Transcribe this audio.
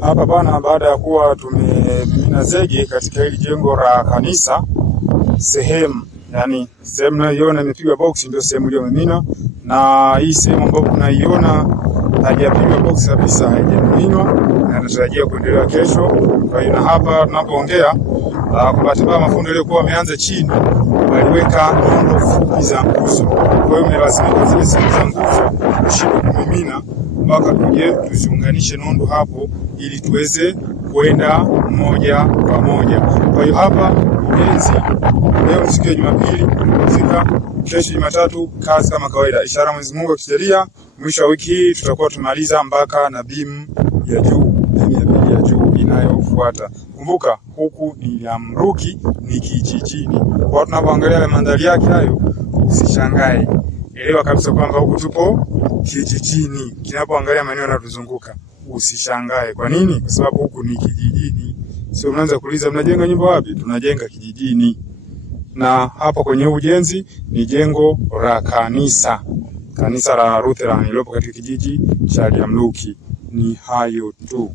Hapa bana, baada ya kuwa tumemimina zege katika hili jengo la kanisa, sehemu naiona imepigwa box ndio sehemu ile mimina, na hii sehemu ambayo tunaiona haijapigwa box kabisa, haijamiminwa na natarajia kuendelea kesho. Kwa hiyo na hapa tunapoongea, kwa bahati mbaya mafundi wale kwa wameanza chini waliweka nondo fupi za nguzo. Kwa hiyo imelazimika zile sehemu za nguzo tushike kumimina mpaka tuje tuziunganishe nondo hapo ili tuweze kwenda moja kwa moja. Kwa hiyo hapa ujenzi leo siku ya Jumapili, kufika kesho Jumatatu kazi kama kawaida. Ishara Mwenyezi Mungu akijalia mwisho wa wiki hii tutakuwa tumaliza mpaka na beam ya juu, ya juu inayofuata. Kumbuka huku ni Lamruki, ni kijijini. Kwa tunapoangalia mandhari yake hayo usishangae. Elewa kabisa kwamba huku tupo kijijini. Tunapoangalia maeneo yanayotuzunguka usishangae. Kwa nini? Kwa sababu huku ni kijijini. Sio unaanza kuuliza mnajenga nyumba wapi? Tunajenga kijijini. Na hapa kwenye ujenzi ni jengo la kanisa. Kanisa la Lutheran lilopo katika kijiji cha Lamruki. Ni hayo tu.